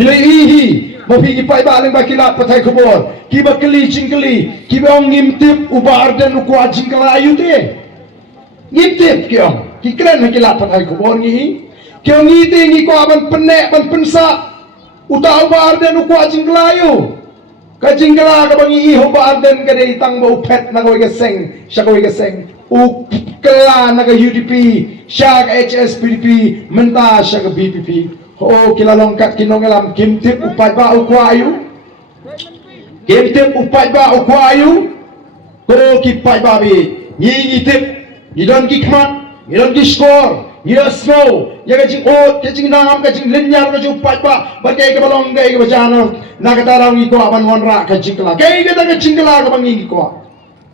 pilih ihi mapigi pai ba leng ba kilat patai kubor kiba keli jingkeli kiba ong ngimtip ubar dan ukwa jingkala ayute ngimtip kiong kikren kilat patai kubor ngi kiong ngite ngi ko aban penek ban pensa uta ubar dan ukwa jingkala ayu ka jingkala ka bangi iho ubar dan ka dei tang bau pet na ko geseng syako geseng u kela na ka UDP syak HSPDP menta syak BPP. Oh, kila longkat kinongelam kimtip upat ba ukwayu. Kimtip upat ba ukwayu. Ko kipat ba bi. Ni tip, ni don kikmat, ni don kiskor, ni don snow. Ya kajing ot, kajing nangam, kajing linyar, kajing upat ba. Bagai ke balong gai ke bajano. Nakatarang iko aban wanra kajing kela. Kai kita kajing kela ke bangi iko.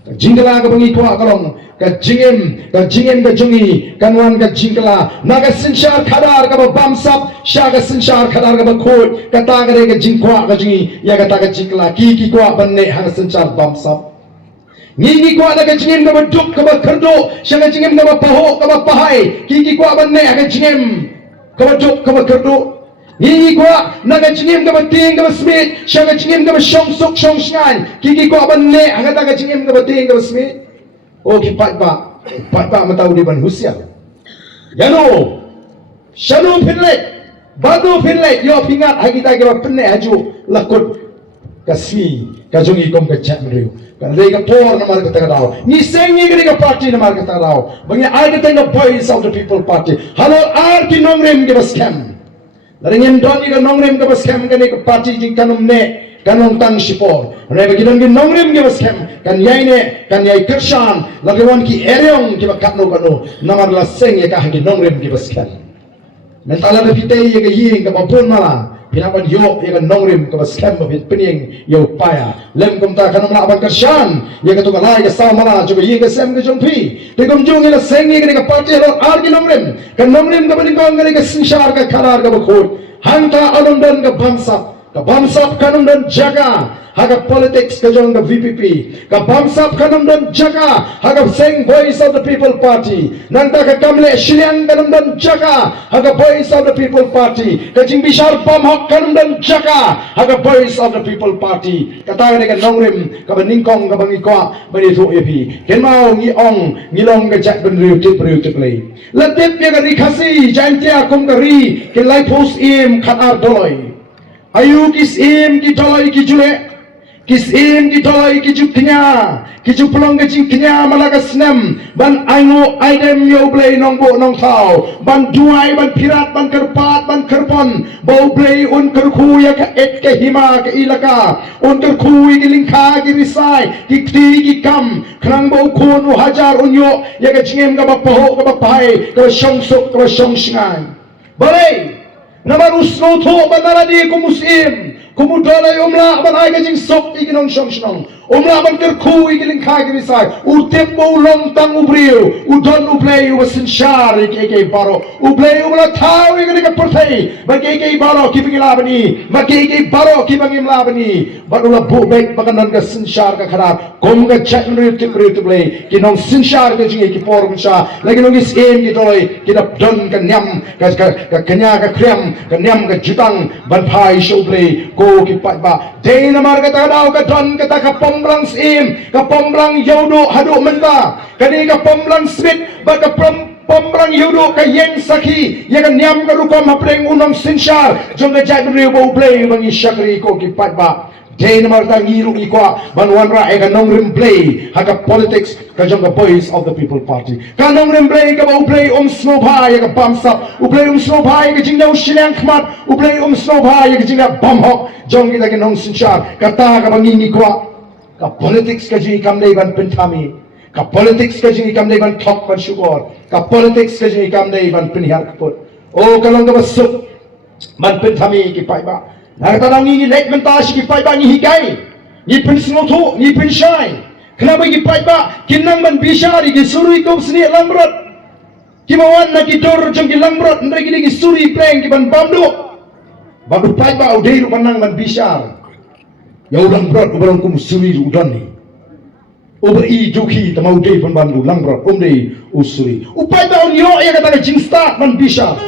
Jingkala ka bangi ko akalong ka jingim ka jungi kanwan ka jingkala naga sinshar khadar ka bamsap sha ka sinshar khadar ka khot ka tagare ka jingkwa ka jungi ya ka taga jingkala ki ko banne ha sinshar bamsap ngi ko naga jingim ka duk ka khardo sha ka jingim ka paho ka pahai ki ko banne ha ka jingim ka duk ka khardo ngi ko naga jingim ka ting ka smith sha ka jingim ka shong suk shong shan ki ko banne ha ka taga jingim ka ting ka smith oh kipat ba matau di ban husia yano shanu pinlet badu pinlet yo pingat ha kita ka penne haju lakut kasmi ka jungi kom ka chat mriu ka lega por na mar ka tagadaw ni sengi ka party na mar ka tagadaw bangi ai ka tanga boys of the people party halo ar ki nongrem ke baskem laringin doni ka nongrem ke baskem ka ni ka party jing kanum ne kanong tang sipor ne bagi dong ki nongrem ke baskem kan yai ne kan yai kershan lagawan ki ereong ki bakatno kano namar la seng ya ka hangi nongrem ke baskem mentala de pitei ya ka ying ka babun mala pinapan yo ya ka nongrem ka baskem ba pining yo paya lem kum ta kanong na ban kershan ya ka to ka lai ka sa mala jo ying ka sem ka jongpi te kum jong ila seng ya ka party ro ar ki nongrem ka baning kong ka sinshar ka kharar ka bakhot hanta alondon ka bamsap kanum dan jaga haga politics ka jong ka VPP ka bamsap kanum dan jaga haga seng voice of the people party nanta ka kamle shiliang kanum dan jaga haga voice of the people party ka jing bishar bamhok kanum dan jaga haga voice of the people party kata ka nongrim ka baningkong ka bangikwa bani thu epi kenmao ngi ong ngilong ka jak ben riu tip lei latip ya ka rikhasi jantia kum ka ri ke lai post im khatar doloi ayu kis im ki doloi ki jule kis im ki doloi ki juknya ki juplong ke jingknya malaga snem ban aingo aidem yo blei nong bo nong thau ban duai ban pirat ban kerpat ban kerpon bau blei un kerkhu ya ka et ke hima ke ilaka un kerkhu ki lingkha ki risai ki kti ki kam khrang bau khun u hajar unyo ya ka jingem ka bapaho ka bapai ka shong suk ka shong shingai balai namar usno tho banaradi ko muslim kumudala umla ban ai ka jing sok iginong shong shong umla ban kerkhu igiling kha ki risai utep bo long tang ubriu udon ublei u sinshar ke baro ublei umla thau igini ka perthai ba ke baro ki bingila bani ma ke baro ki bangimla bani badula bu bek baganan ka sinshar ka khara kom ka chaknu tip blei ki nong sinshar ka jing ki por sha lagi nong is em ki toy ki dap don ka nyam ka kanya ka krem ka nyam ka jutang ban phai sho blei ko ki pat ba de na mar ka ta dau ka don ka ta ka pomblang sim ka pomblang yodo hadu menta kani ka pomblang smith ba ka pomblang yodo ka yeng sakhi ya ka nyam ka rukom hapreng unong sinshar jong ka jai riu bo play bangi shakri ko ki pat ba de na mar ta ngiru ikwa ban wanra e ka nongrim play ha ka politics ka jong ka voice of the people party ka nongrim play ka bo play snow bha ya ka bamsap u play snow bha ya ka jingdaw shilang khmat u play snow bha ya ka jingda bamhok jong ki ta ka nong sinshar ka ta ka bangi ni kwa ka politics ka ji kam nei ban pinthami ka politics ka ji kam nei ban thok ban sugar ka politics ka ji kam nei ban pinhar kaput o kalong ka basuk ban pinthami ki pai ba na ta nang ni let menta shi ki pai ba ni higai ni pin sno thu ni pin shai kenapa ki pai ba kinang ban bishari ki suri ko sni lamrot ki mawan na ki dor jong ki lamrot ndai ki suri pleng ki ban bamdu babu pai ba udai ru banang ban bishar ya ulang berat ulang kum suri udan ni uber I joki tamau dei pun bandu lang berat dei usuri upai daun yo ya kata jing start man bisa